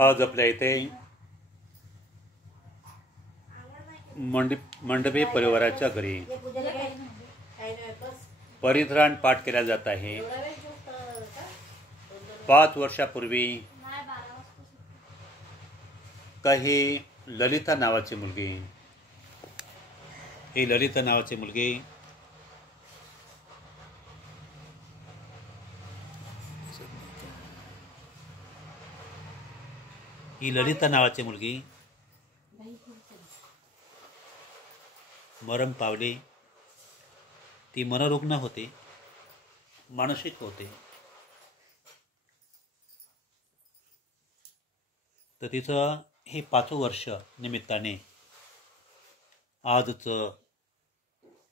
आज आपल्या इथे मंडपे परिवाराच्या घरी परित्राण पाठ केला जात आहे. 5 वर्षापूर्वी काही ललिता नावाची मुलगी, ही ललिता नावाची मुलगी मरण पावली. ती मनोरुग्ण होते, मानसिक होते. तर तिचं हे 5वं वर्ष निमित्ताने आजचं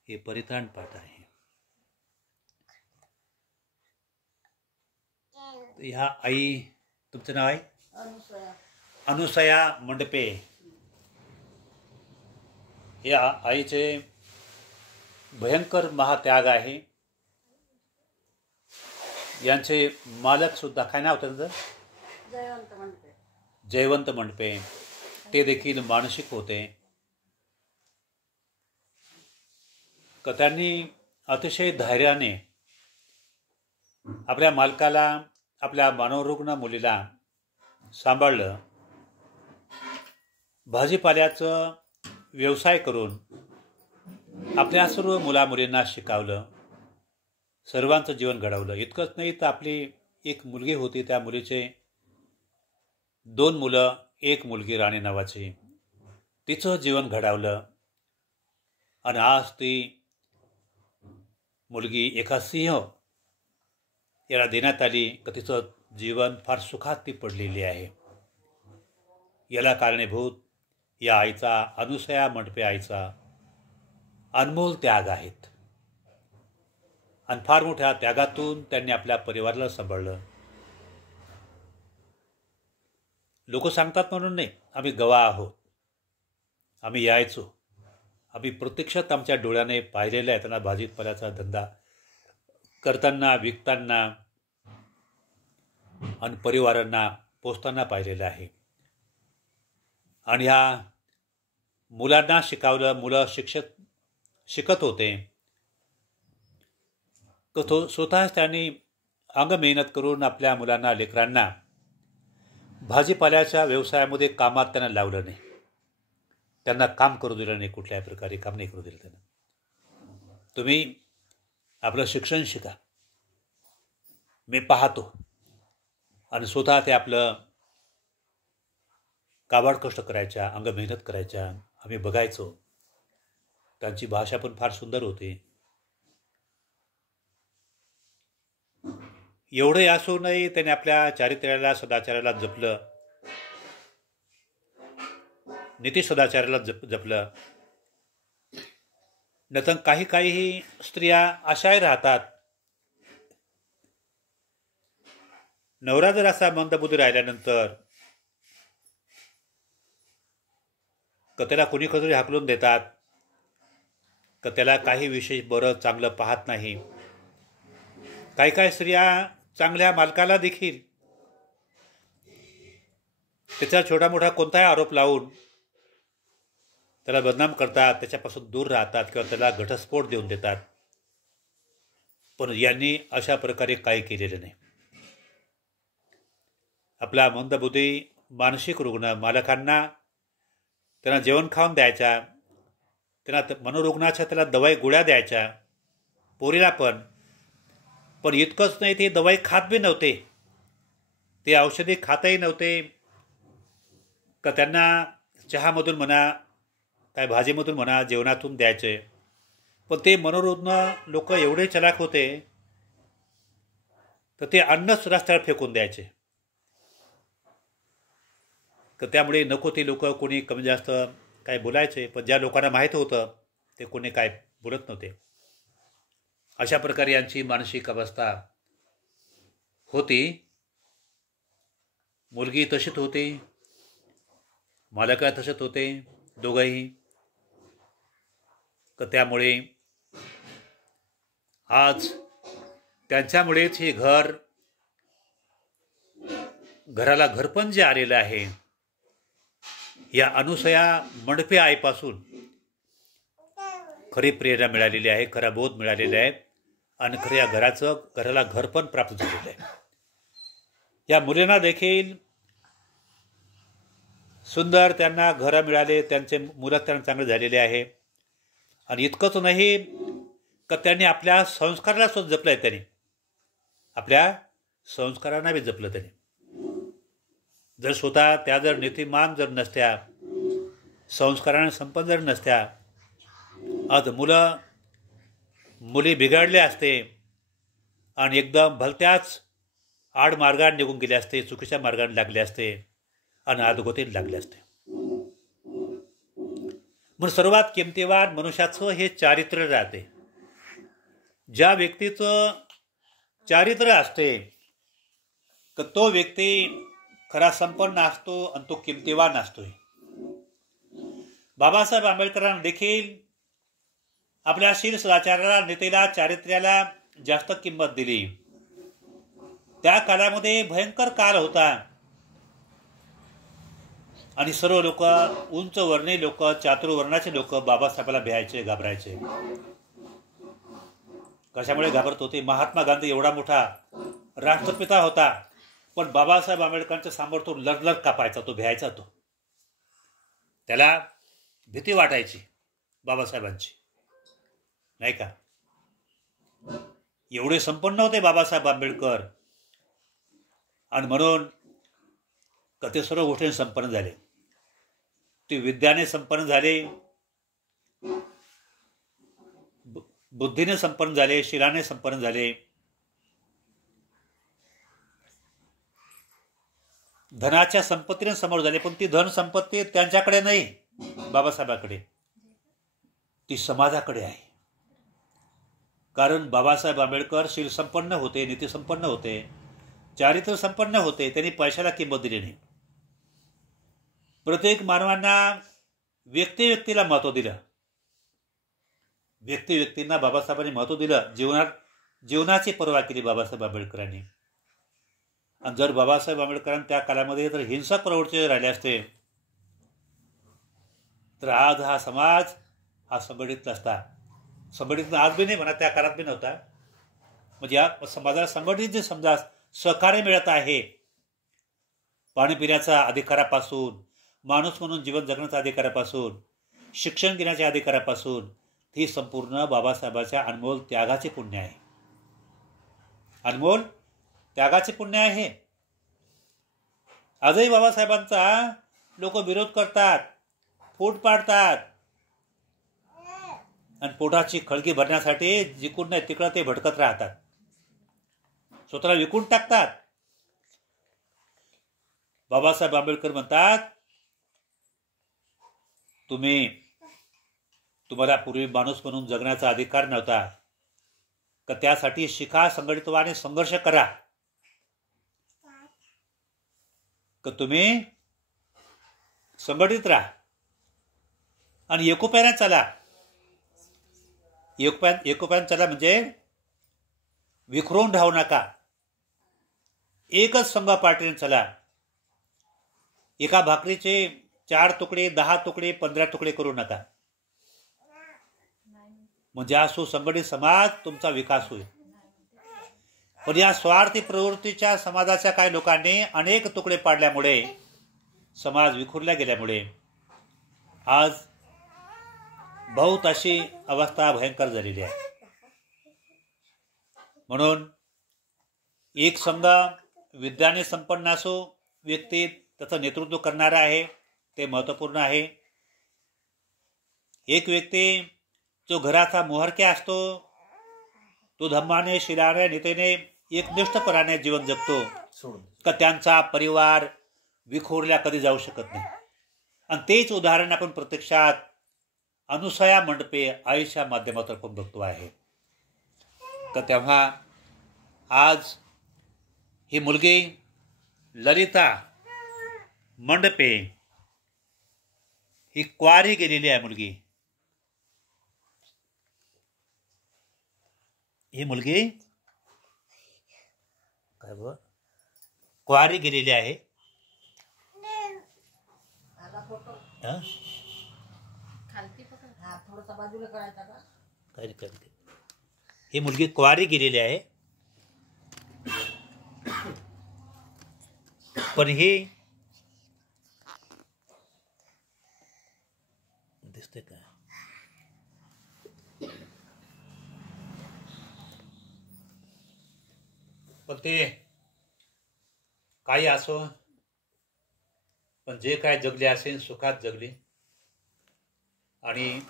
हे परित्राण पाठ आहे. ह्या आई, तुमचं नाव आहे अनुसया मंडपे. या आईचे भयंकर महात्याग आहे. यांचे मालक सुद्धा, काय नाव होतं त्यांचं? जयवंत मंडपे. ते देखील मानसिक होते. त्यांनी अतिशय धैर्याने आपल्या मालकाला, आपल्या मनोरुग्ण मुलीला सांभाळलं. भाजीपाल्याचं व्यवसाय करून आपल्या सर्व मुलामुलींना शिकवलं, सर्वांचं जीवन घडवलं. इतकंच नाही तर आपली एक मुलगी होती, त्या मुलीचे 2 मुलं, 1 मुलगी राणी नावाची. तिचं जीवन घडवलं. आणि आज ती मुलगी एका सिंह याला देण्यात आली, तर तिचं जीवन फार सुखात ती पडलेली आहे. याला कारणीभूत या आईचा, अनुसया मंडपे आईचा अनमोल त्याग आहेत. आणि फार मोठ्या त्यागातून त्यांनी आपल्या परिवाराला सांभाळलं. लोक सांगतात म्हणून नाही, आम्ही गवाह आहोत. आम्ही यायचो, आम्ही प्रत्यक्षात आमच्या डोळ्याने पाहिलेलं आहे त्यांना भाजीपाल्याचा धंदा करताना, विकताना आणि परिवारांना पोचताना पाहिलेलं आहे. आणि ह्या मुलांना शिकवलं. मुलं शिकत होते. तर स्वतःच त्यांनी अंग मेहनत करून आपल्या मुलांना, लेकरांना भाजीपाल्याच्या व्यवसायामध्ये कामात त्यांना लावलं नाही. त्यांना काम करू दिलं नाही, कुठल्याही प्रकारे काम नाही करू दिलं त्यांना. तुम्ही आपलं शिक्षण शिका, मी पाहतो. आणि स्वतः ते आपलं काबाड कष्ट करायच्या, अंग मेहनत करायच्या, आम्ही बघायचो. त्यांची भाषा पण फार सुंदर होती. एवढे असूनही त्याने आपल्या चारित्र्याला, सदाचाराला जपलं, नीती सदाचाराला जपलं. नंतर काही स्त्रिया अशाही राहतात, नवरा जर असा मंदबुद्धी राहिल्यानंतर त्याला कोणी कधी हाकलून देतात, का त्याला काही विशेष बरं चांगलं पाहत नाही. काही स्त्रिया चांगल्या मालकाला देखील त्याचा छोटा मोठा कोणताही आरोप लावून त्याला बदनाम करतात, त्याच्यापासून दूर राहतात किंवा त्याला घटस्फोट देऊन देतात. पण यांनी अशा प्रकारे काही केलेलं नाही. आपला मंदबुद्धी मानसिक रुग्ण मालकांना त्यांना जेवण खाऊन द्यायच्या, त्यांना मनोरुग्णाच्या त्याला दवाई गोळ्या द्यायच्या, पोरीला पण इतकंच नाही, ते दवाई खात बी नव्हते, ते औषधी खातही नव्हते. का त्यांना चहामधून म्हणा, काय भाजीमधून म्हणा, जेवणातून द्यायचे. पण ते मनोरुग्ण लोक एवढे चलाक होते तर ते अन्नच रस्त्यावर फेकून द्यायचे. तर त्यामुळे नको ते लोक कोणी कमी जास्त काय बोलायचे, पण ज्या लोकांना माहीत होतं ते कोणी काय बोलत नव्हते. अशा प्रकारे यांची मानसिक अवस्था होती. मुलगी तशीच होती, मालका तसेच होते, दोघंही. तर त्यामुळे आज त्यांच्यामुळेच हे घर घराला घरपण जे आलेलं आहे, या अनुसया मंडपे आईपासून खरी प्रेरणा मिळालेली आहे, खरा बोध मिळालेला आहे आणि खरं या घराला घरपण प्राप्त झालेलं आहे. या मुलींना देखील सुंदर त्यांना घरं मिळाले, त्यांचे मुलं त्यांना चांगले झालेले आहे. आणि इतकंच नाही का त्यांनी आपल्या संस्काराला सुद्धा जपलं आहे. त्यांनी आपल्या संस्कारांना बी जपलं. त्यांनी जर स्वतः त्या जर नीतिमान जर नसत्या, संस्काराने संपन्न जर नसत्या, आज मुली बिघडले असते आणि एकदम भलत्याच आड मार्गाने निघून गेले असते, चुकीच्या मार्गाने लागले असते आणि अधोगतीला लागले असते. म्हणून सर्वात किमतीवान मनुष्याचं हे चारित्र्य राहते. ज्या व्यक्तीचं चारित्र्य असते तर तो व्यक्ती खरा संपन्न असतो आणि तो किमतीवान असतोय. बाबासाहेब आंबेडकरांना देखील आपल्या शील सदाचाराला, नीतीला, चारित्र्याला जास्त किंमत दिली. त्या काळामध्ये भयंकर काळ होता आणि सर्व लोक, उंच वर्णी लोक, चातुर्वर्णाचे लोक बाबासाहेबाला भ्यायचे, घाबरायचे. कशामुळे घाबरत होते? महात्मा गांधी एवढा मोठा राष्ट्रपिता होता, पण बाबासाहेब आंबेडकरांच्या समोर तो लरलर कापायचा, तो भ्यायचा. तो त्याला भीती वाटायची बाबासाहेबांची, नाही का? एवढे संपन्न होते बाबासाहेब आंबेडकर आणि म्हणून ते सर्व गोष्टी संपन्न झाले. ते विद्याने संपन्न झाले, बुद्धीने संपन्न झाले, शिलाने संपन्न झाले, धनाच्या संपत्तीने समोर झाले. पण ती धन संपत्ती त्यांच्याकडे नाही, बाबासाहेबांकडे, ती समाजाकडे आहे. कारण बाबासाहेब आंबेडकर शील संपन्न होते, नीती संपन्न होते, चारित्र्य संपन्न होते. त्यांनी पैशाला किंमत दिली नाही. प्रत्येक मानवांना व्यक्तीला महत्व दिलं. व्यक्तींना बाबासाहेबांनी महत्व दिलं. जीवनाची पर्वा केली बाबासाहेब आंबेडकरांनी. आणि जर बाबासाहेब आंबेडकरांनी त्या काळामध्ये जर हिंसक प्रवृत्ती राहिले असते तर आज हा समाज हा संघटित नसता. संघटित आज बी नाही म्हणा, त्या काळात बी नव्हता. म्हणजे या समाजाला संघटित जे समजा सहकार्य मिळत आहे, पाणी पिण्याच्या अधिकारापासून, माणूस म्हणून जीवन जगण्याच्या अधिकारापासून, शिक्षण घेण्याच्या अधिकारापासून, ही संपूर्ण बाबासाहेबांच्या अनमोल त्यागाचे पुण्य आहे. अनमोल त्यागाचे पुण्य आहे. आजही बाबासाहेबांचा लोक विरोध करतात, फूट पाडतात आणि पोटाची खळगी भरण्यासाठी जिकडून नाही तिकडं ते भटकत राहतात, स्वतःला विकून टाकतात. बाबासाहेब आंबेडकर म्हणतात, तुम्हाला पूर्वी माणूस म्हणून जगण्याचा अधिकार नव्हता का? त्यासाठी शिका, संघटितपणे संघर्ष करा, का तुम्ही संघटित राहा आणि एकोप्याने चला. एकोप्याने चला म्हणजे विखरून राहू नका, एकच संघ पार्टीने चला. एका भाकरीचे 4 तुकडे, 10 तुकडे, 15 तुकडे करू नका. म्हणजे हा सुसंघटित समाज तुमचा विकास होईल. पण या स्वार्थी प्रवृत्तीच्या समाजाच्या काही लोकांनी अनेक तुकडे पाडल्यामुळे, समाज विखुरला गेल्यामुळे आज बहुत अशी अवस्था भयंकर झालेली आहे. म्हणून एक संघ विद्याने संपन्न असो, व्यक्ती त्याचं नेतृत्व करणारा आहे, ते महत्त्वपूर्ण आहे. एक व्यक्ती जो घराचा मोहरक्या असतो, तो धम्माने, शिलाने, नीतीने, एकनिष्ठपणाने जीवन जगतो, का त्यांचा परिवार विखुरला कधी जाऊ शकत नाही. आणि तेच उदाहरण आपण प्रत्यक्षात अनुसया मंडपे आईच्या माध्यमातून आपण बघतो आहे. का तेव्हा आज ही मुलगी ललिता मंडपे ही क्वारी गेलेली आहे. ही मुलगी काय क्वारी गेलेली आहे. ही मुलगी क्वारी गेलेली आहे. पण ही दिसते का? पण ते काही असो, पण जे काय जगले असेल सुखात जगली. आणि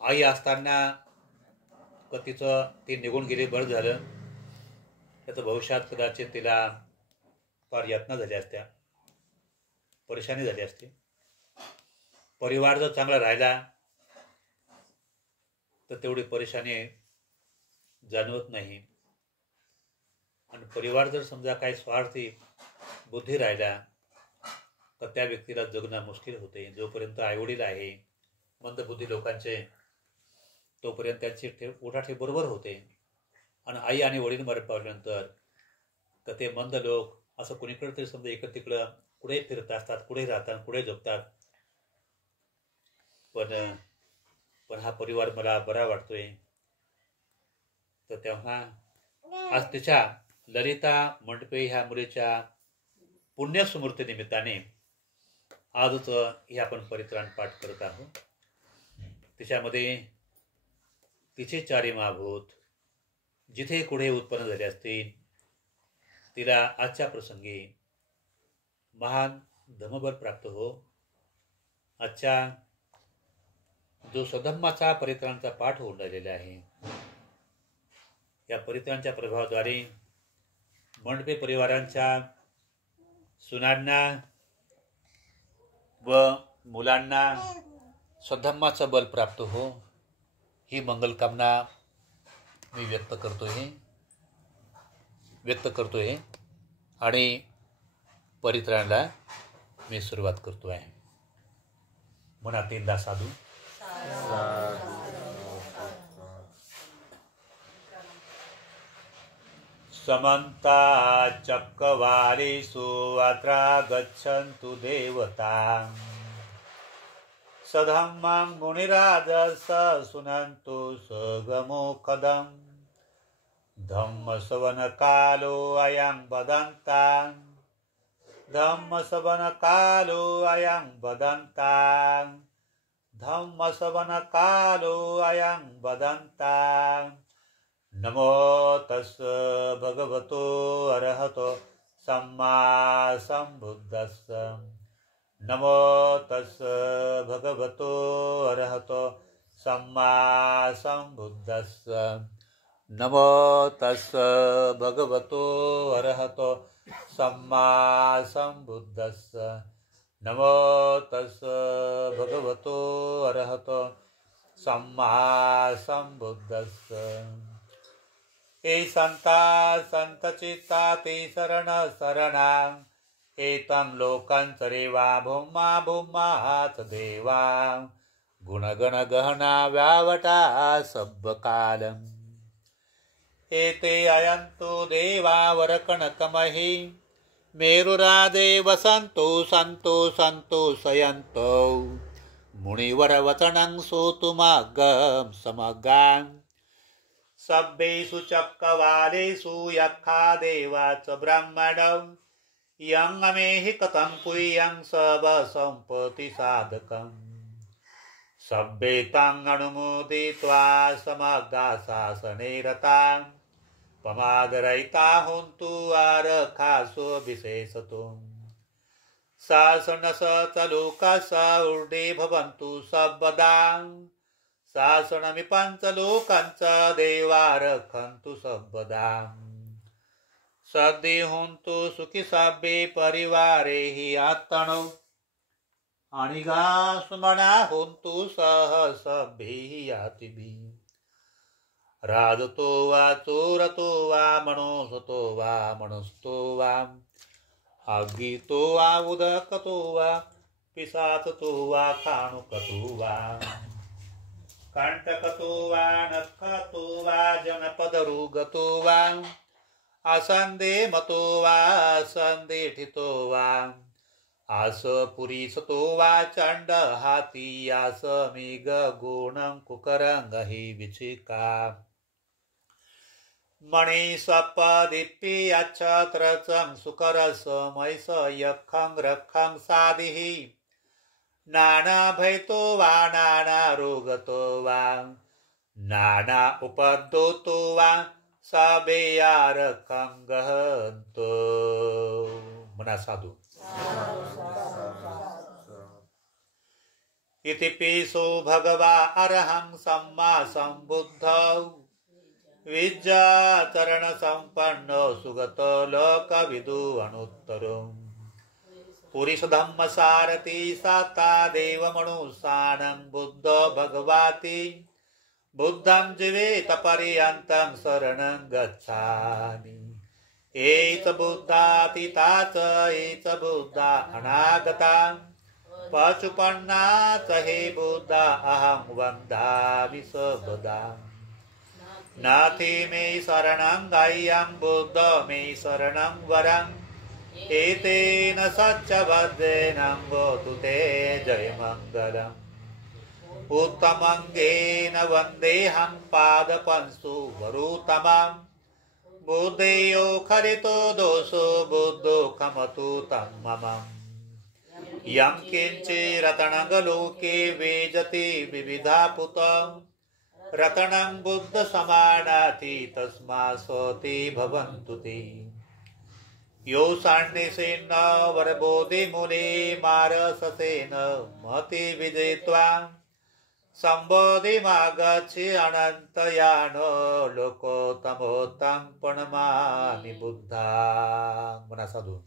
आई असताना तिचं ती निघून गेली, बरं झालं. त्याचं भविष्यात कदाचित तिला फार यातना झाल्या असत्या, परेशानी झाली असती. परिवार जर चांगला राहिला तर तेवढी परेशानी जाणवत नाही. आणि परिवार जर समजा काही स्वार्थी बुद्धी राहिला तर त्या व्यक्तीला जगणं मुश्किल होते. जोपर्यंत आईवडील आहे मंदबुद्धी लोकांचे, तोपर्यंत त्यांची उठाठी बरोबर होते. आणि आई आणि वडील मरण पावल्यानंतर तर ते मंद लोक असं कोणीकडे तरी समजा इकडं तिकडं कुठेही फिरत असतात, कुठेही राहतात, कुठे झोपतात. पण हा परिवार मला बरा वाटतोय. तर तेव्हा आज तिच्या ललिता मंडपे ह्या मुलीच्या पुण्यस्मृती निमित्ताने आजच हे आपण परित्राण पाठ करत आहोत. तिच्यामध्ये तिचे चारी महाभूत जिथे कुठे उत्पन्न झाले असतील, तिला आजच्या प्रसंगी महान धम्मबल प्राप्त हो. आजच्या जो स्वधम्माचा परित्राणाचा पाठ होऊन राहिलेला आहे, या परित्राणाच्या प्रभावाद्वारे मंडपे परिवारांच्या सुनांना व मुलांना स्वधम्माचं बल प्राप्त हो, ही मंगलकामना मी व्यक्त करतोय आणि परित्राणाला मी सुरुवात करतो आहे. मनातीलला साधू. समन्ता चक्रवालेषु अत्र गच्छन्तु देवता सधम्मं मुनिराजस सुनन्तु सगमोखदं धम्मसवनकालो अयं वदन्तां धम्मसवनकालो अयं वदन्तां धम्मसवनकालो अयं वदन्तां. नमो तस् भगवतो अरहतो सम्मा सम्बुद्धस्स. नमो तस् भगवतो अरहतो सम्मा सम्बुद्धस्स. नमो तस् भगवतो अरहतो सम्मा सम्बुद्धस्स. नमो तस् भगवतो अरहतो सम्मा सम्बुद्धस्स. हे संता संतचित्ता ते शरण शरणा एतं लोकंचरेवा भूम्मा भूम्माच देवा गुणगण गहना व्यावटा सब्बकालम्. एते अयन्तु देवा वरकणकमहि मेरुरादे वसन्तु सन्तु सन्तु सयन्तु मुनिवरवचनं श्रोतुमग्गं समग्गान्. सभ्येषु चक्रवालेषु यक्खा देवाच ब्रह्मणं यं अमेहि कथं कुह्यं सर्वसम्पत्ति साधकम्. सभ्येतां अनुमोदित्वा समग्गा शासने रतां प्रमादरहिता होन्तु आरक्षासु विशेषतो. शासनस लोकस ऊर्ध्वे भवन्तु सर्वदा शासनमिपञ्च लोकञ्च देवा रक्षन्तु सर्वदा. सद्य होन्तु सुखी सभ्ये परिवारे हि आत्मनो अनिगा सुमना होन्तु सह सभ्यैः यातिभिः. राजतो वा चोरतो वा मनोसतो वा मनुस्तो वा अज्ञितो वा उदकतो वा पिशाचतो वा खाणुकतो वा कंटकतो वा नखतो वा जनपदरुगतो वा आसंदे मतो वा आसंदे ठितो वा आस पुरीसतो वा चंड हाती आस मेघ गुणं कुकरंग हि विचिका मणि स्वपदीप्ति अच्छत्रचं सुकरस मैस यखं रखं सादिहि नाना भयतो वा नाना रोगतो वा नाना उपद्दोतो वा सबेयारखं गहन्तो. म्हणा साधू. इति पिसो भगवा अरहं सम्मा संबुद्धौ विद्याचरण संपन्नो सुगतो लोकविदु अनुत्तरो पुरीश धम्म सारथी साता देवमनुसानं बुद्धो भगवाति बुद्धं जीवेत पर्यन्तं शरणं गच्छामि. एच बुद्धातीताच एच बुद्धा अनागता पशुपन्नाच हे बुद्धा अहं वन्दामि सर्वदा. नाथि मे शरणं गाय्यं बुद्ध मे शरणं वरम् एतेन सच्चबद्धेन गोतु ते जयमङ्गलम्. उत्तमङ्गेन वन्देऽहं पादपंसु वरुतमम् बुद्धेयो खरितो दोषो बुद्धो खमतु तं मम. यं किञ्चिरतनगलोके वेजति विविधा पुत रतनं बुद्ध समानाति तस्मा सोति भवन्तु ते. यो साण्डिसेन वरबोधि मुने मारससेन मति विजयित्वा संबोधि मागच्छि अनन्तयानो लोकोत्तमोत्तं प्रणमामि बुद्धा. म्हणा साधू.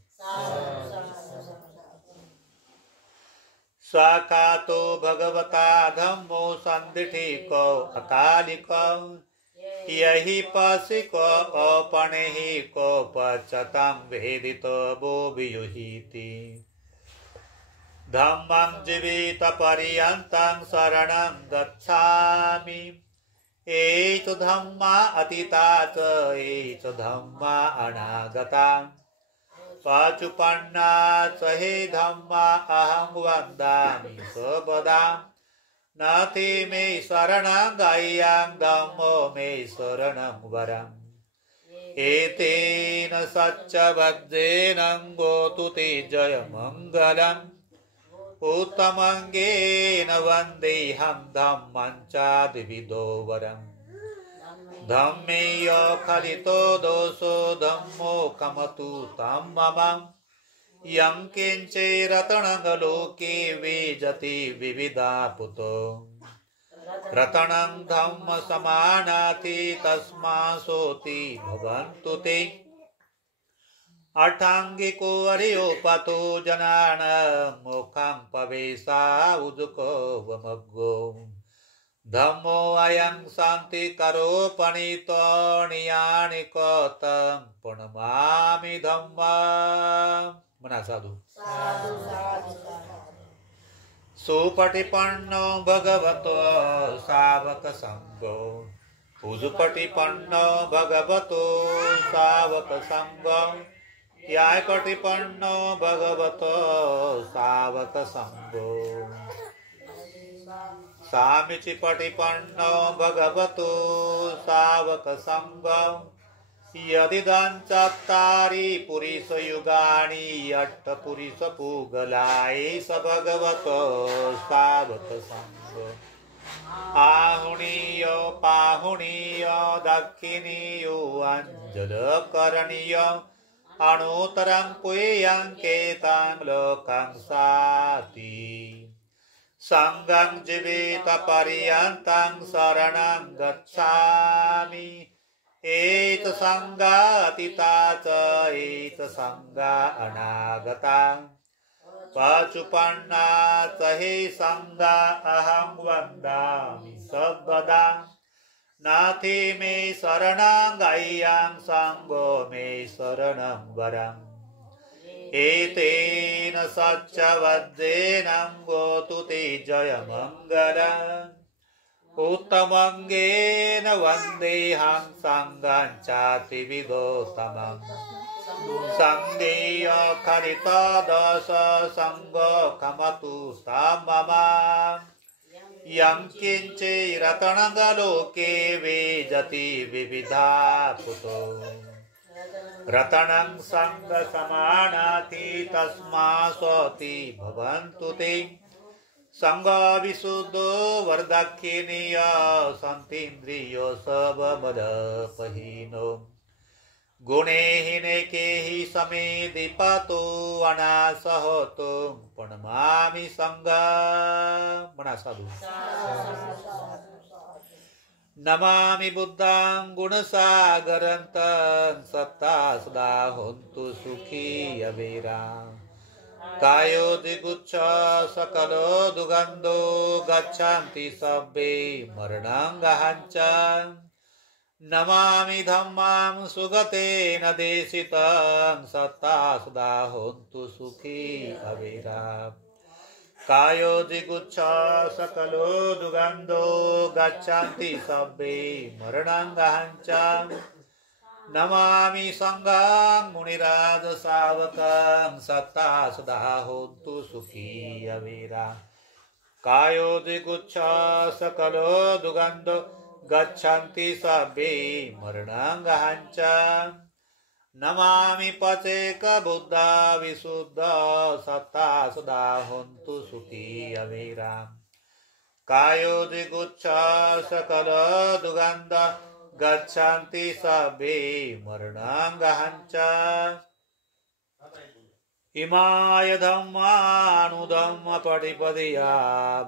स्वाकातो भगवता धम्मो संदिठिको अकालिको यही पसिको अपणेहिको पचतं वेदितो बोभियुहीति. धम्मं जीवित पर्यन्तं शरणं गच्छामि. एच धम्मा अतीता च एच धम्मा अनागता पचुपन्ना च हे धम्मा अहं वन्दामि सर्वदा. नाथि मे शरणं गाय्यं धम्मो मे शरणं वरम् एतेन सच्चबद्धेन गोतु ते जयमङ्गलम्. उत्तमङ्गेन वन्देऽहं धम्मं चादिविदो वरम्. धम्मेय खलितो दोषो धम्मो खमतु तं मम. यं किञ्चिरतनगलोके वेजति विविधा पुतो रतनं धम्म समानाति तस्मा सोति भवन्तु ते. अठांगिको अर्योपतो जनान मोक्षं पवेशा उजुको वमग्गो. धम्मो अयं शान्ति करो पणितो नियानिको तं प्रणमामि धम्मम्. म्हणा साधू. सुपटिपन्नो भगवतो सावक संगो उजुपटिपन्नो भगवतो सावक संगो. यायपटिपन्नो भगवतो सावक संगो. सामिचिपटिपन्नो भगवतो सावक संगो. यदिदं चत्तारि पुरुषयुगानि अष्टपुरुषपूगलाय स भगवतो सावक संगो. आहुणीय पाहुणीय दक्षिणीय अंजलकरणीय अणुतरं पुयं केतं लोकं साति. संगं जीवित पर्यन्तं शरणं गच्छामि. एत संगा अतीता च एत संगा अनागता पचुपन्ना च हे संगा अहं वन्दामि सर्वदा. नाथि मे शरणं गाय्यं संगो मे शरणं वरम् एतेन सच्चबद्धेन गोतु ते जयमङ्गलम्. उत्तमंगेन वन्देऽहं सङ्गञ्चातिविदोत्तमम् सन्देय खरितदश सङ्गखमतु मम यं किञ्चिरतनगलोके वेजति विविधा पुतो रतनं सङ्गसमानाति तस्मा स्वति भवन्तु ते संगविशुद्धो वर्धाख्येनीय सन्तीन्द्रियो सबमदपहीनो गुणेहिनेके हि समे दीपतो अनासहोतो प्रणमामि संगं साधु नमामि बुद्धां गुणसागरन्तं सत्ता सदा होन्तु सुखी अवेराम् कायोदिगुच्छ सकलो दुगन्धो गच्छन्ति सब्बे मरणं गहञ्च नमामि धम्मां सुगतेन देशितं सत्ता सदा होन्तु सुखी अवेराम् कायोदिगुच्छ सकलो दुगन्धो गच्छन्ति सब्बे मरणं गहञ्च नमामि संघं मुनिराज सावकं सत्ता सदा होन्तु सुखी अवेराम् कायोदिगुच्छ सकलो दुगन्धो गच्छन्ति सब्बे मरणं गहञ्च नमामि पचेक बुद्धा विशुद्ध सत्ता सदा होन्तु सुखी अवेराम् कायोदिगुच्छ सकलो दुगन्धो गच्छन्ति सब्बे मरणं गहञ्च इमाय धम्मानुधम्म पटिपदया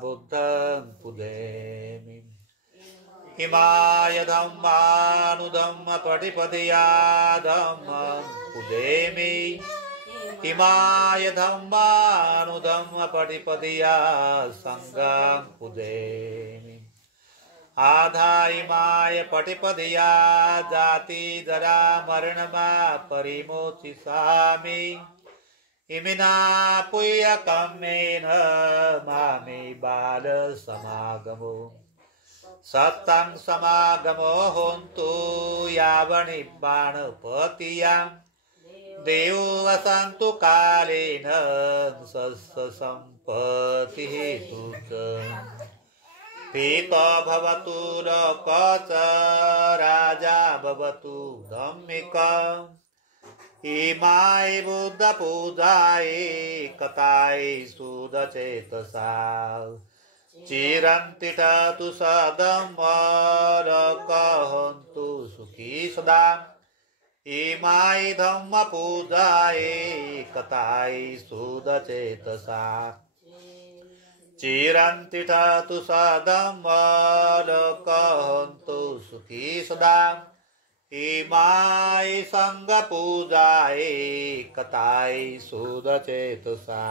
बुद्धं पुदेमि इमाय धम्मानुधम्म पटिपदया धम्मं पुदेमि इमाय धम्मानुधम्म पटिपदया संघं पुदेमि आधा इमाय पटिपदया जाति जरा मरणमा परिमोचिसामि इमिना पुय्यकम्मेन मामे बाल समागमो सत्तं समागमो होन्तु यावनिब्बाणपतिया देवो वसन्तु कालेन सस्सम्पत्तिः हेतुच पीतो भवतु लोकच राजा भवतु धम्मिक इमाय बुद्ध पूजाय कथाय सुदचेतसा चिरन्तिठतु सदम्मलकहन्तु सुखी सदा इमाय धम्म पूजाय कथाय सुदचेतसा चिरन्तिठतु सदम्मलकहन्तु सुखी सदा इमाय संग पूजाय कथाय सुदचेतसा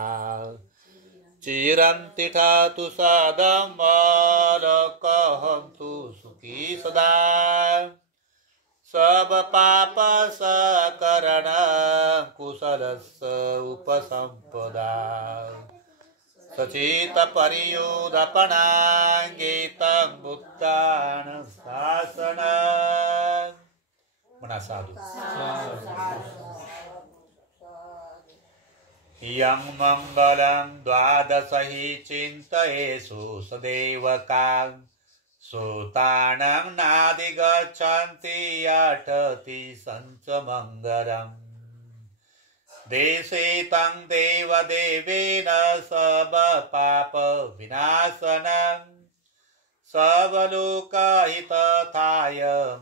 चिरन्तिठतु सदम्मलकहन्तु सुखी सदा सब पाप सकरण कुशलस्य उपसंपदा सचेत परियोदपनांगेतं बुद्धान शासन मना साधु यं मंगलं द्वादशहि चिन्तयेषु सदेवकां सूतानं नादिगच्छन्ति अटति सञ्चमङ्गलम् देशे तं देवदेवेन सब पाप विनाशनं सबलोकहितथाय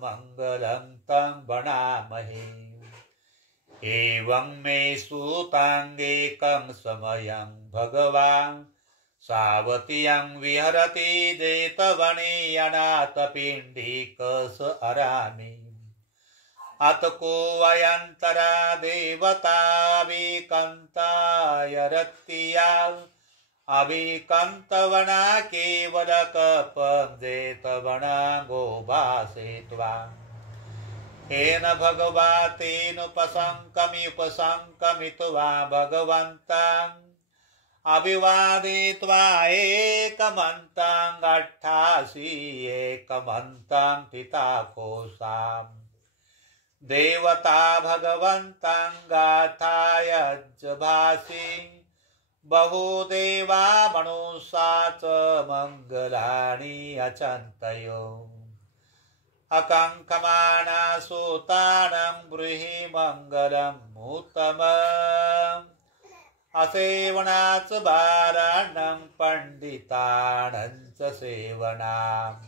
मङ्गलं तं वणामहे एवं मे सूताङ्गेकं समयं भगवान् सावतीयं विहरति जेतवने अनाथपिण्डिकस अरामि अतको अयन्तरा देवता विकन्ताय रत्तिया अभिकन्तवना केवलकपं जेतवना गोभासेत्वा हेन भगवतेनुपसङ्कमित्वा भगवन्तं अभिवादित्वा एकमन्तं अट्ठासी एकमन्तं पिताकोशाम् देवता भगवन्तं गाथायज्जभासि बहुदेवा मनुष्या च मङ्गलानि अचन्तयो अकङ्कमाना सूतानं ब्रूहि मङ्गलम् उत्तमम् असेवनाच बाराणं पंडितानं च सेवनाम्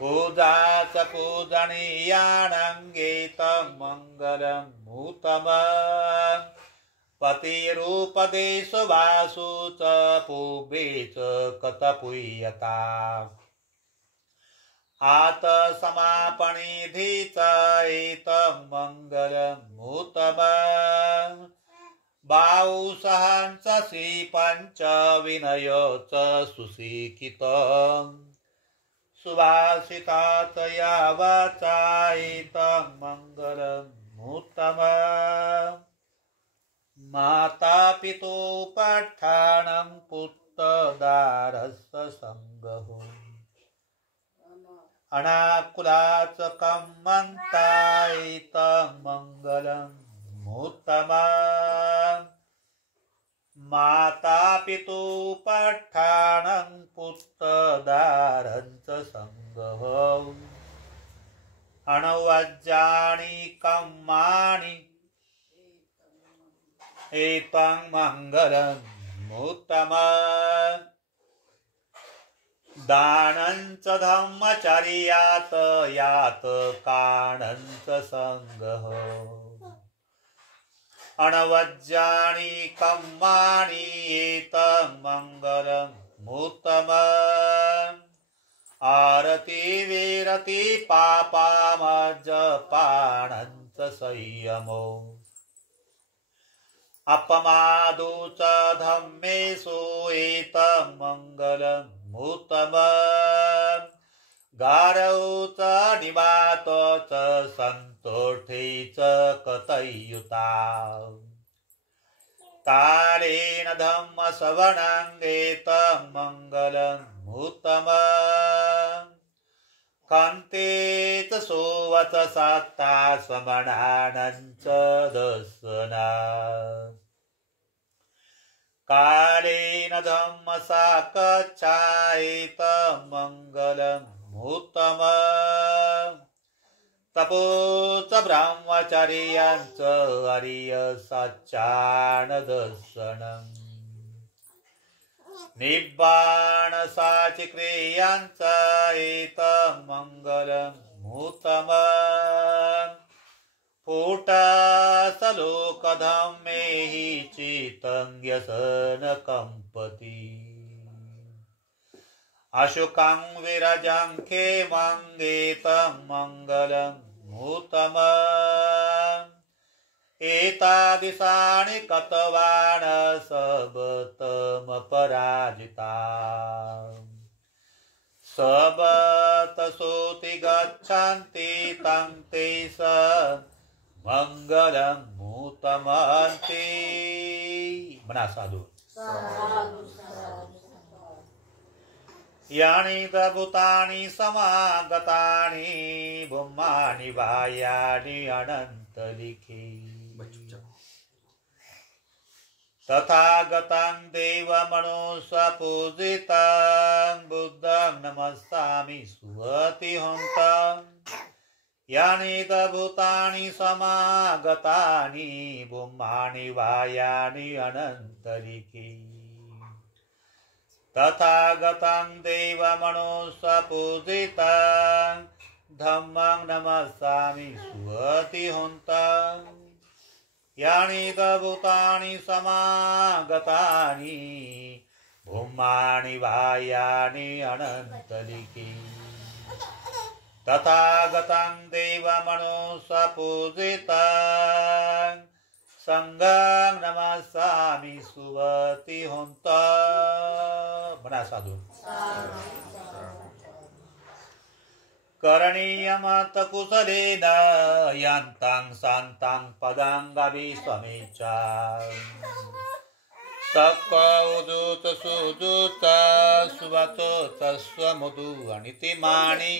पूजाच पूजनीयानं गीतं मङ्गलम् उत्तमम् पतिरूपदेशवासु च पूर्वे च कतपूयता आतसमापनिधि च एतं मङ्गलम् उत्तमम् बाहुसहंससि पञ्चविनयो च सुशिक्षितम् सुभाषितातया वाचा एतं मङ्गलम् उत्तमम् मातापितोपाठानं पुत्रदारस्य सङ्गहो अनाकुलाच कम्मन्ता एतं मङ्गलम् उत्तमम् मातापितोपाठानं पुत्रदारं च सङ्गः अणवज्जानि कम्मानि एतं मङ्गलम् उत्तमम् दानं च धम्मचर्यात् यातकानं च सङ्गः अणवज्जानि कम्मानि एतं मङ्गलम् उत्तमम् आरति विरति पापामज्जपानं च संयमो अपमादो च धम्मेषु एतं मङ्गलम् उत्तमम् गारौ च निवातो च सन्तोषे च कतयुता तालेन धम्मश्रवणं एतं मङ्गलम् उत्तमम् कन्ते च सुवचसत्ता समणानं च दर्शनात् कालेन धम्मसाकच्छा एतं मङ्गलम् उत्तमम् तपो च ब्रह्मचर्यं च आर्यसत्यानदर्शनम् निब्बाणसाचिक्रियं च एतं मङ्गलम् उत्तमम् फुटसलोकधम्मे हि चित्तं व्यसन कम्पति अशुकं विरजं खेमं एतं मङ्गलम् उत्तमम् एतादृशानि कतवान् सबतमपराजिता सबतसोति गच्छन्ति तं ते स मङ्गलम् उत्तमन्ति। मना साधु यानि च भूतानि समागतानि ब्रह्माणि बाह्यानि अनन्तलिखे तथागतं देवमनुष्यपूजितं बुद्धं नमस्सामि सुवतिहन्तं यानि च भूतानि समागतानि ब्रह्माणि बाह्यानि अनन्तलिखे तथागतं देवमनुष्यपूजितं धम्मं नमस्सामि सुवतिहन्तं यानि च भूतानि समागतानि ब्रह्माणि बाह्यानि अनन्तलिखे तथागतं देवमनुष्यपूजितं संघं नमस्सामि सुवतिहन्तं। मना साधु करणीयमत कुशलेन यान्तं शान्तं पदं गविष्वमेच्छा तक्क उजूत सुजूत सुवाचोच स्वमधु अनितिमाणी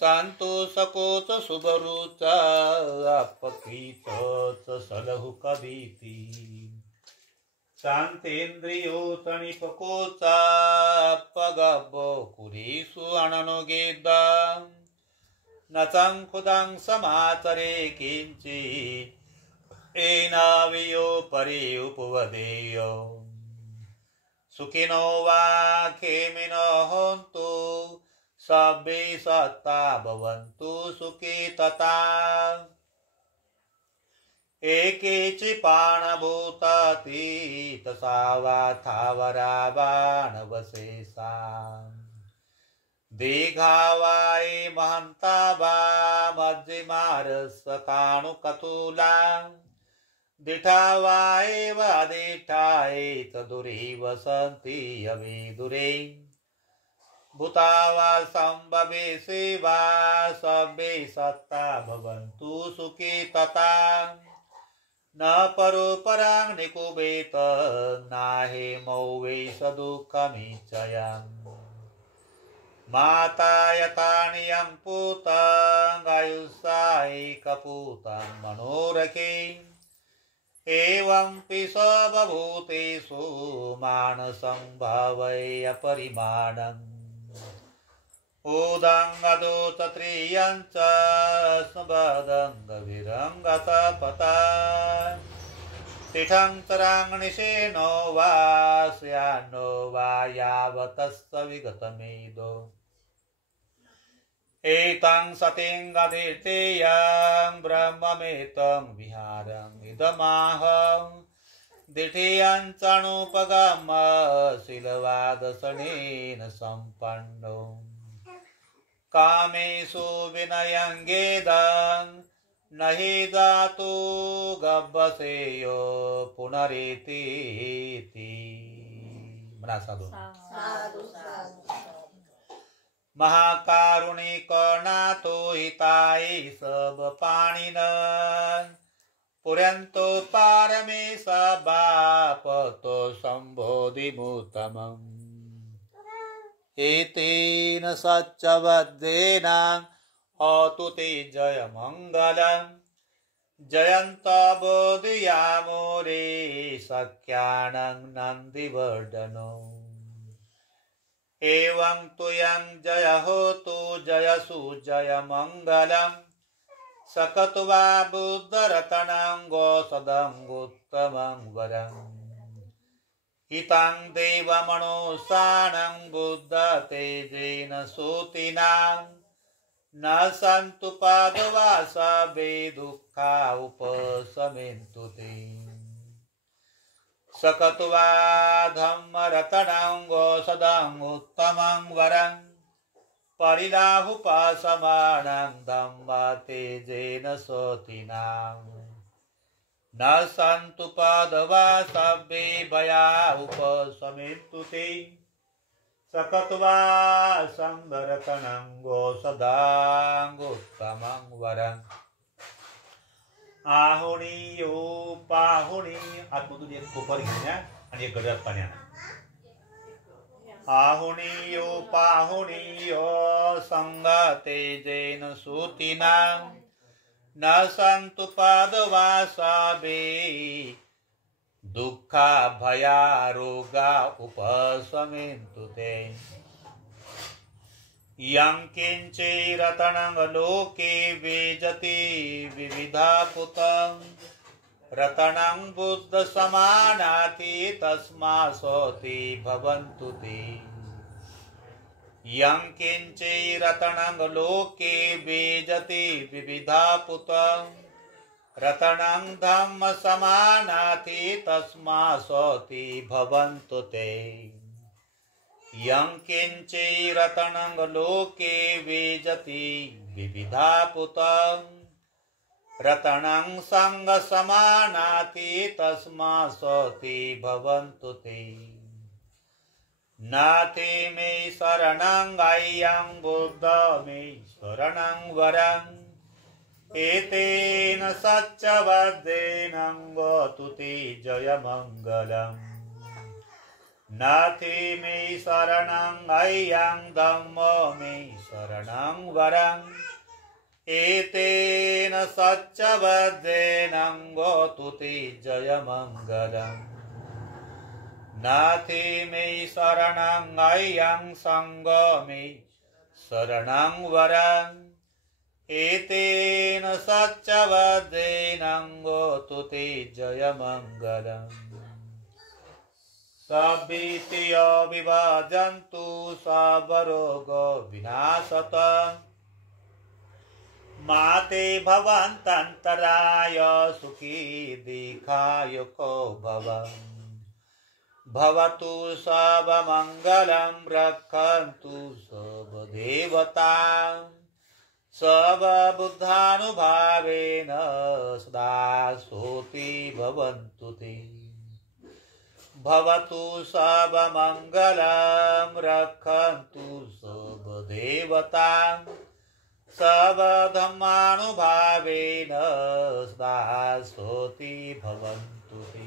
संतोषकोच सुबरूच अपकीतोच सलहु कवीती शांतेंद्रियोच निपकोच पगब्बो कुरीसु अननुगेदा नचंखुदं समाचरे किंचि एनावियो परि उपवदेयो सुखिनो वा खेमिनो होन्तु सब्बे सत्ता भवन्तु सुखी तथा एकेचि पाणभूतातीत सावा थावरा बाणवशेषा दीघावाय महंता बा मज्जिमारस काणुकतुला दिठावाय वादिठाय तदुरी वसंती अविदुरे भूतावा संभवे सेवा सबे सत्ता भवन्तु सुखी तथा न परोपरां निकुबेत नाहे मौवे सदुःखमिच्छयम् माता यथा नियं पूतं आयुष्सायिकपूतं मनोरखे एवं पिस बभूतेषु मानसं भावय अपरिमाणम् उदंगदोत त्रियंच स्मदंग विरंगसपता तिठंतरांगनिशेनो वा स्यानो वा यावतस्स विगतमेदो एतं सतिंगदितेयं ब्रह्ममेतं विहारं इदमाहं दिठेयञ्चणुपगम शीलवादसनेन सम्पन्नो कामेषु विनयंगेदं नहि दातु गब्बसेयो पुनरेति मना साधु महाकारुणिको नातो हिताय सब पाणिन पुरंतो पारमेश बापतो संबोधिमुत्तमम् एतेन सच्चवद्देन होतु ते जय मंगलम् जयंत बोधयामो रे सख्यानं नंदिवर्धनो एवं तुयं जय होतु जयसु जय मंगलम् सकत्वा बुद्धरतनं गोसदं वरम् हितं देवमनोसानं बुद्ध तेजेन सूतिनां न सन्तु पादवा सबे दुःखा उपशमेन्तु ते सकत्वा धम्मरतनं गोसदं उत्तमं वरं परिलाहुपासमानं धम्म तेजेन सूतिनां न सन्तु पादवा सबे भया उपशमेन्तु ते सकत्वा संगरतनं गोसदांगोत्तमं वरं आहुणीयो पाहुणी आतमधून एक कोपर घेण्या आणि एक गडद पाण्यानं आहुणीयो पाहुणीयो संगते जैन सूतिनां न सन्तु पादवा सबे दुःखा भया रोगा उपशमेन्तु ते यं किञ्चिरतनं लोके वेजति विविधापुतं रतनं बुद्ध समानाति तस्मासोति भवन्तु ते यं किञ्चिरतनं लोके वेजति विविधापुतं रतनं धम्म समानाति तस्मासोति भवन्तु ते यं किञ्चिरतनं लोके वेजति विविधापुतं रतनं संग समानाति तस्मासोति भवन्तु ते नाते मे शरणं गायं बुद्ध मे शरणं वरं एतेन सच्चवद्देनङ्गतु ते जयमङ्गलम् नाथि मे शरणं अय्यं धम्मो मे शरणं वरम् एतेन सच्चवद्देनङ्गतु ते जयमङ्गलम् नाथि मे शरणं अय्यं सङ्गो मे शरणं वरम् एतेन सच्चवद्देनङ्गतु ते जयमङ्गलम् सभीत्य विभजन्तु सर्वरोगो विनाशतः माते भवन्तन्तराय सुखी दीर्घायुको भव भवतु सर्वमङ्गलं रक्षन्तु सर्वदेवता सर्वबुद्धानुभावेन सदा सोति भवन्तु ते भवतु सर्वमङ्गलं रक्षन्तु सर्वदेवता सर्वधर्मानुभावेन सदा सोति भवन्तु ते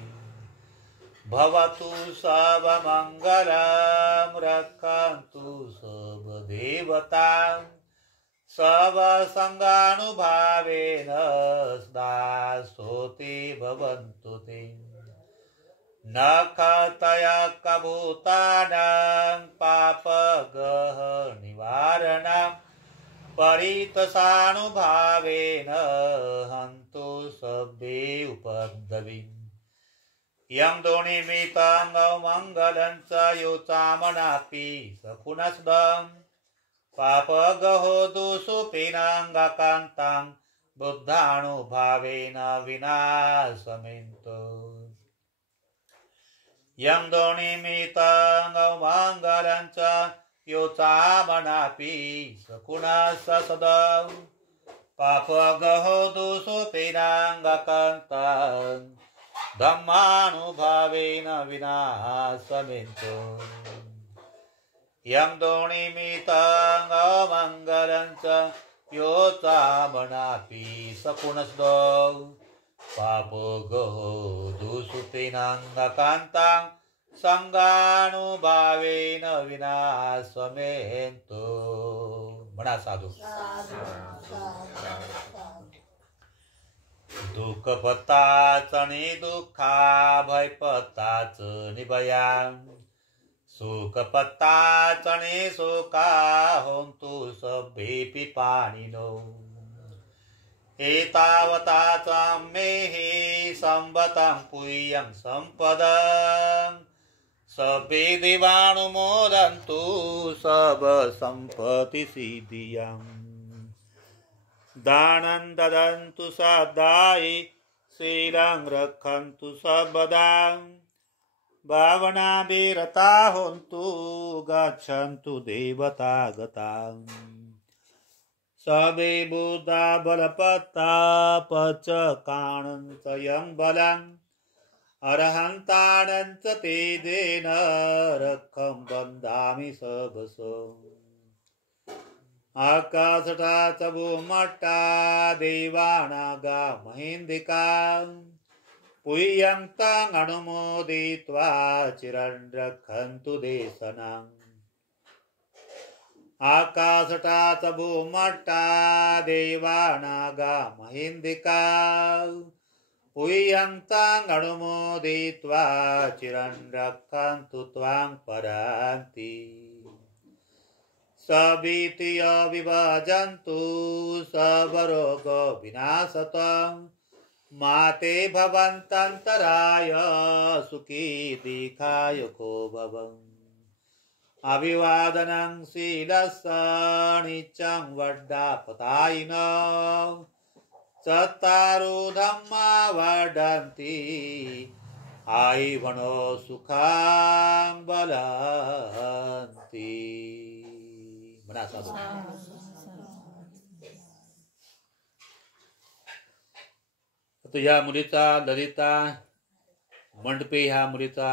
भवतु सर्वमङ्गलं रक्षन्तु सर्वदेवता सर्वसङ्गानुभावेन सदा सोति भवन्तु ते न कतयकभूतानां पापगः निवारणं परितसानुभावेन हन्तु सभ्ये उपद्रवीम् यं दोनिमितं मङ्गलं च योचामनापि सपुनस्दं पापगहो दुःसुपिनाङ्गकान्तां बुद्धानुभावेन विनाशमेन्तु यं दोनिमितं मङ्गलं च योचामनापि सकुणसदं पापगहो दुःसुपिनाङ्गकान्तां धम्मानुभावेन विनाशमेन्तु यं दोनिमितं मङ्गलं च योचामनापि सपुनस्दं पापगहो दुःसुपिनाङ्गकान्तां संगानुभावेन विनाशमेन्तु म्हणा साधू दुःख पत्ताच नि दुःखा भय पत्ताच निभया सुख पत्ताच नि सुखा होन्तु सभ्येऽपि पाणिनो एतावता च मेहि संवतं पुय्यं सम्पदं सभ्ये देवानुमोदन्तु सर्वसम्पत्तिसिद्धियम् दानं ददन्तु सदायि शीलं रक्षन्तु सर्वदा भावनाभिरता होन्तु गच्छन्तु देवतागताम् सबे बुद्धा बलपत्ता पच काणञ्च यं बलम् अरहन्ताणञ्च तेजेन रक्षं बन्धामि सबसो आकाशटा च भूमट्टा देवानागा महेन्दिका पुय्यन्तं अनुमोदित्वा चिरं रक्षन्तु देशनाम् आकाशटा च भूमट्टा देवानागा महेन्दिका पुय्यन्तं अनुमोदित्वा चिरं रक्षन्तु त्वां परान्ति सभीत्य विभजन्तु सर्वरोगो विनाशतः माते भवन्तन्तराय सुखी दीर्घायुको भव अभिवादनं शीलस्य नित्यं वड्डापतायिनो चत्तारो धम्मा वर्धन्ति आयिवनो सुखां बलन्ति म्हणा साधू तर या मुलीचा ललिता मंडपे ह्या मुलीचा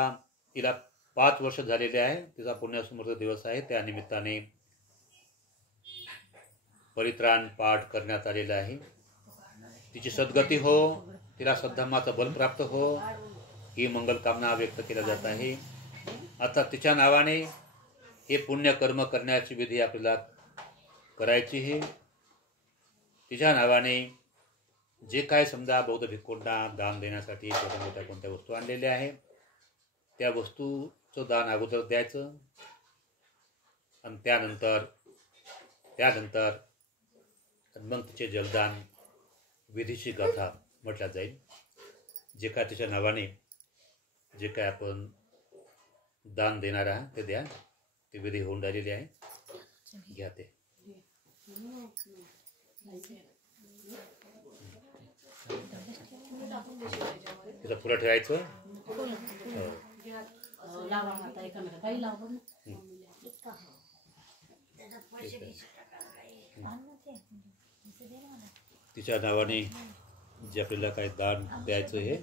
तिला 5 वर्ष झालेले आहे. तिचा पुण्यस्मृती दिवस आहे. त्या निमित्ताने परित्राण पाठ करण्यात आलेला आहे. तिची सद्गती हो, तिला सद्धम्माचं बल प्राप्त हो, ही मंगल कामना व्यक्त केल्या जात आहे. आता तिच्या नावाने हे पुण्यकर्म करण्याची विधी आपल्याला करायची आहे. तिच्या नावाने जे काय समजा बौद्ध भिक्खूंना दान देण्यासाठी छोट्या मोठ्या कोणत्या वस्तू आणलेल्या आहे, त्या वस्तूचं दान अगोदर द्यायचं आणि त्यानंतर मग तिचे जलदान विधीची गाथा म्हटल्या जाईल. जे काय तिच्या नावाने जे काय आपण दान देणार आहात ते द्या. ती विधी होऊन राहिलेली आहे. घ्या ते. तिथं पुढं ठेवायचं. तिच्या नावाने जे आपल्याला काही दान द्यायचं हे